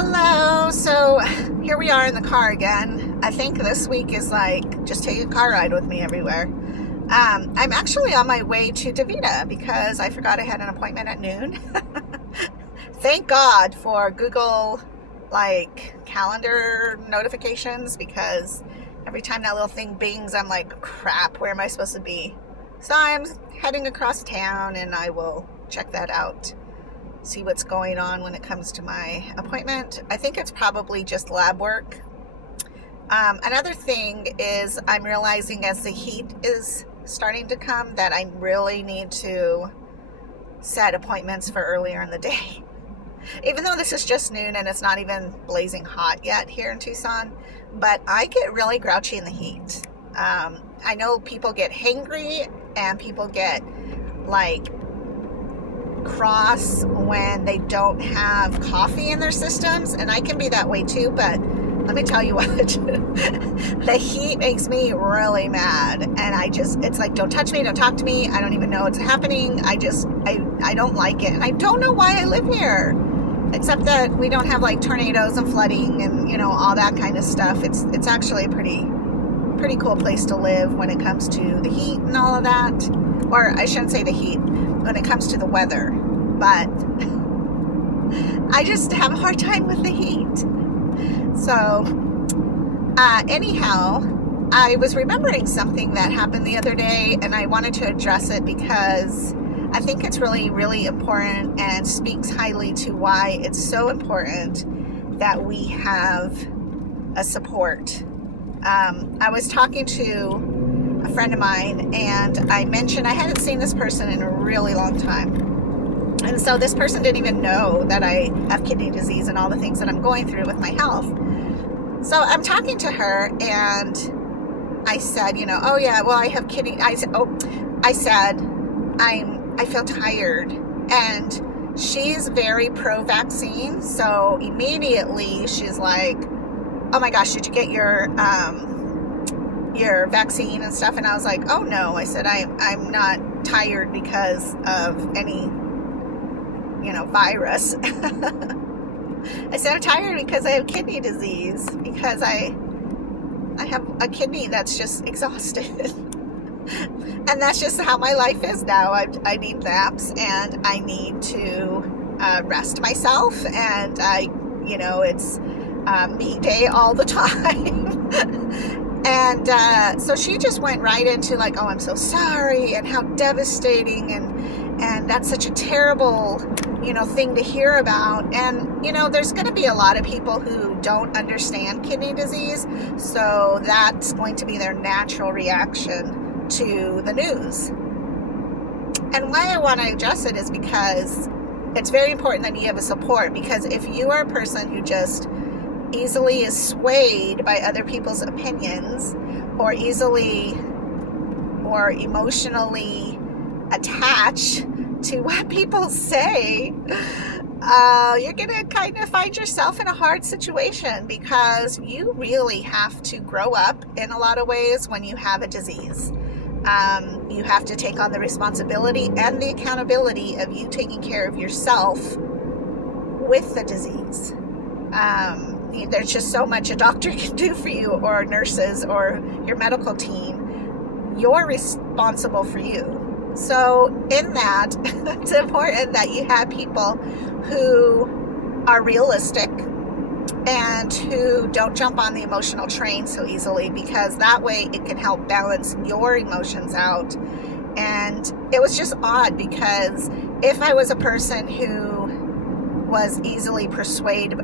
Hello. So here we are in the car again. I think this week is like just take a car ride with me everywhere. I'm actually on my way to DaVita because I forgot I had an appointment at noon. Thank God for Google calendar notifications, because every time that little thing bings, I'm like, crap, where am I supposed to be? So I'm heading across town and I will check that out. See what's going on when it comes to my appointment. I think it's probably just lab work. Another thing is I'm realizing as the heat is starting to come that I really need to set appointments for earlier in the day. Even though this is just noon and it's not even blazing hot yet here in Tucson, but I get really grouchy in the heat. I know people get hangry and people get cross when they don't have coffee in their systems, and I can be that way too, but let me tell you what, the heat makes me really mad, and it's like, don't touch me, don't talk to me, I don't even know what's happening. I don't like it, and I don't know why I live here, except that we don't have tornadoes and flooding and all that kind of stuff. It's actually a pretty cool place to live when it comes to the heat and all of that. Or I shouldn't say the heat, when it comes to the weather, but I just have a hard time with the heat. So anyhow, I was remembering something that happened the other day, and I wanted to address it because I think it's really, really important and speaks highly to why it's so important that we have a support. I was talking to a friend of mine, and I mentioned I hadn't seen this person in a really long time, and so this person didn't even know that I have kidney disease and all the things that I'm going through with my health. So I'm talking to her, and I said, oh yeah, well, I have kidney. I said I feel tired, and she's very pro-vaccine, so immediately she's like, oh my gosh, did you get your vaccine and stuff? And I was like, oh no. I said, I'm not tired because of any virus. I said, I'm tired because I have kidney disease, because I have a kidney that's just exhausted. And that's just how my life is now. I need naps, and I need to rest myself, and it's me day all the time. And so she just went right into oh, I'm so sorry, and how devastating, and that's such a terrible thing to hear about. And there's going to be a lot of people who don't understand kidney disease, so that's going to be their natural reaction to the news. And why I want to address it is because it's very important that you have a support, because if you are a person who just easily is swayed by other people's opinions, or easily or emotionally attached to what people say, you're gonna kind of find yourself in a hard situation, because you really have to grow up in a lot of ways when you have a disease. You have to take on the responsibility and the accountability of you taking care of yourself with the disease. There's just so much a doctor can do for you, or nurses, or your medical team. You're responsible for you. So in that, it's important that you have people who are realistic and who don't jump on the emotional train so easily, because that way it can help balance your emotions out. And it was just odd, because if I was a person who was easily persuaded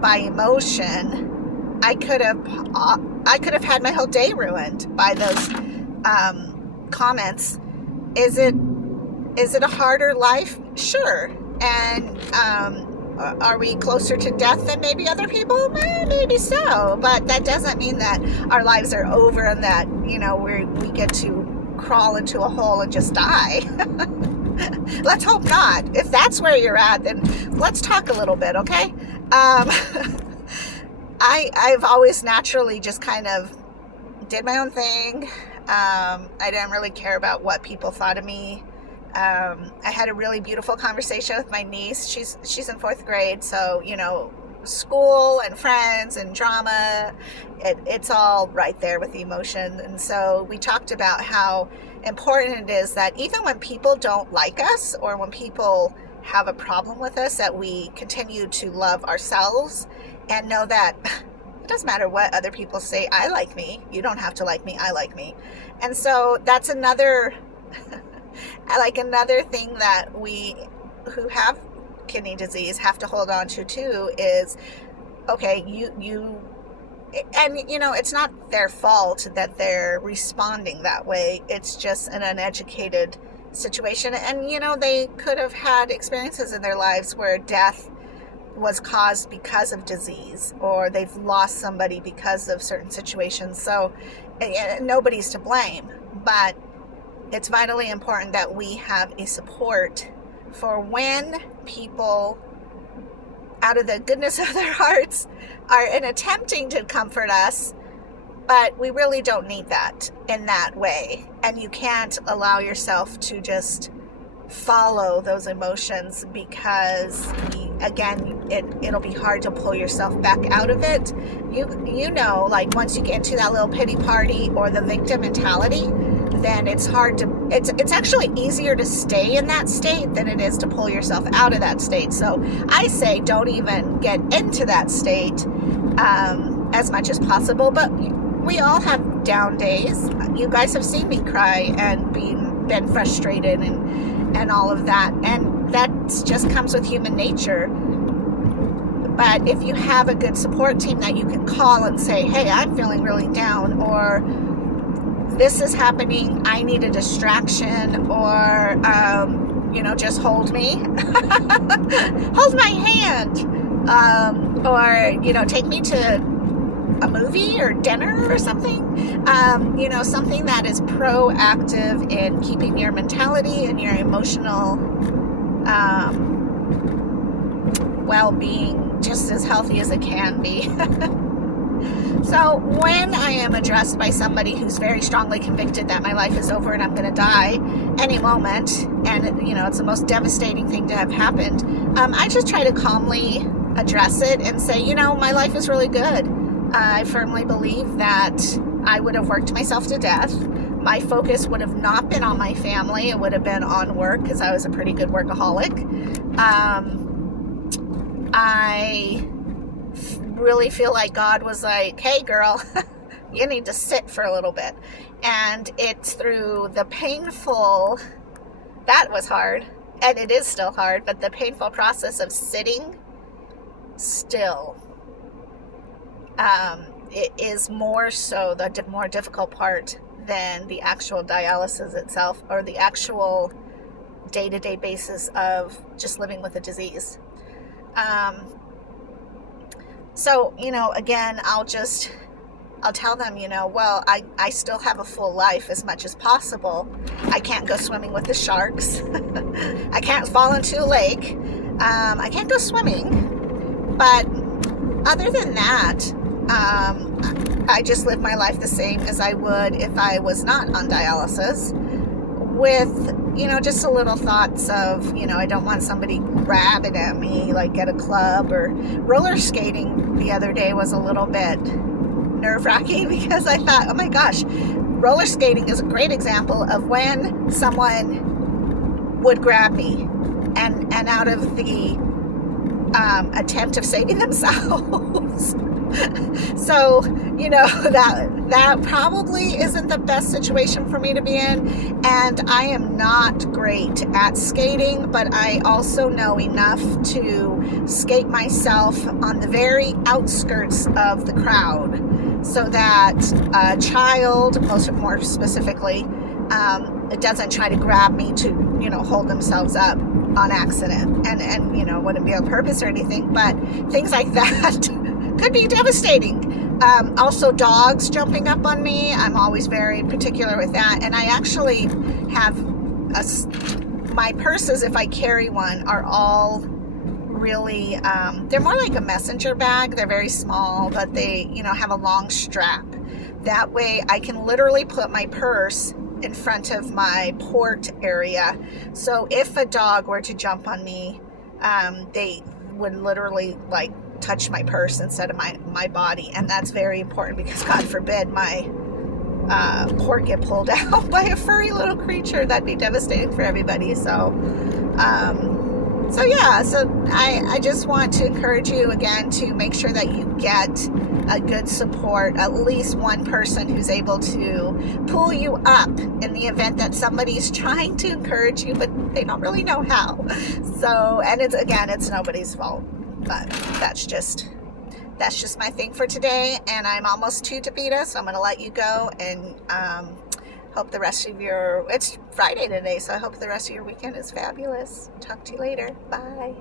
by emotion, I could have had my whole day ruined by those comments. Is it a harder life? Sure. And are we closer to death than maybe other people? Maybe so, but that doesn't mean that our lives are over and that we get to crawl into a hole and just die. Let's hope not. If that's where you're at, then let's talk a little bit, okay? I've always naturally just kind of did my own thing. I didn't really care about what people thought of me. I had a really beautiful conversation with my niece. She's in 4th grade, so school and friends and drama, it's all right there with the emotion. And so we talked about how important it is that even when people don't like us or when people have a problem with us, that we continue to love ourselves and know that it doesn't matter what other people say. I like me. You don't have to like me. I like me. And so that's another another thing that we who have kidney disease have to hold on to too is, okay, it's not their fault that they're responding that way. It's just an uneducated situation. And they could have had experiences in their lives where death was caused because of disease, or they've lost somebody because of certain situations. So nobody's to blame, but it's vitally important that we have a support for when people, out of the goodness of their hearts, are attempting to comfort us, but we really don't need that in that way. And you can't allow yourself to just follow those emotions, because it'll be hard to pull yourself back out of it. Like once you get into that little pity party or the victim mentality, then it's hard to, it's actually easier to stay in that state than it is to pull yourself out of that state. So I say don't even get into that state as much as possible. But we all have down days. You guys have seen me cry and been frustrated and all of that, and that just comes with human nature. But if you have a good support team that you can call and say, hey, I'm feeling really down, or this is happening, I need a distraction, or just hold me hold my hand, or take me to a movie or dinner or something, something that is proactive in keeping your mentality and your emotional well-being just as healthy as it can be. So when I am addressed by somebody who's very strongly convicted that my life is over and I'm going to die any moment, and it's the most devastating thing to have happened, I just try to calmly address it and say, my life is really good. I firmly believe that I would have worked myself to death. My focus would have not been on my family. It would have been on work, because I was a pretty good workaholic. I really feel like God was like, hey girl, you need to sit for a little bit. And it's through the painful, that was hard, and it is still hard, but the painful process of sitting still, it is more so the more difficult part than the actual dialysis itself, or the actual day-to-day basis of just living with a disease. So, again, I'll tell them, well, I still have a full life as much as possible. I can't go swimming with the sharks. I can't fall into a lake. I can't go swimming. But other than that, I just live my life the same as I would if I was not on dialysis, with, just a little thoughts of, I don't want somebody grabbing at me like at a club. Or roller skating the other day was a little bit nerve-wracking, because I thought, oh my gosh, roller skating is a great example of when someone would grab me and out of the attempt of saving themselves. So, that probably isn't the best situation for me to be in. And I am not great at skating, but I also know enough to skate myself on the very outskirts of the crowd, so that a child, more specifically, it doesn't try to grab me to, hold themselves up on accident, and wouldn't be on purpose or anything, but things like that could be devastating. Also, dogs jumping up on me, I'm always very particular with that. And I actually have my purses, if I carry one, are all really, they're more like a messenger bag. They're very small, but they, have a long strap. That way I can literally put my purse in front of my port area. So if a dog were to jump on me, they would literally like touch my purse instead of my body. And that's very important because God forbid my port get pulled out by a furry little creature. That'd be devastating for everybody. So yeah, so I just want to encourage you again to make sure that you get a good support, at least one person who's able to pull you up in the event that somebody's trying to encourage you, but they don't really know how. So, and it's nobody's fault, but that's just my thing for today. And I'm almost to Tavita, so I'm going to let you go and hope the rest of it's Friday today, so I hope the rest of your weekend is fabulous. Talk to you later. Bye.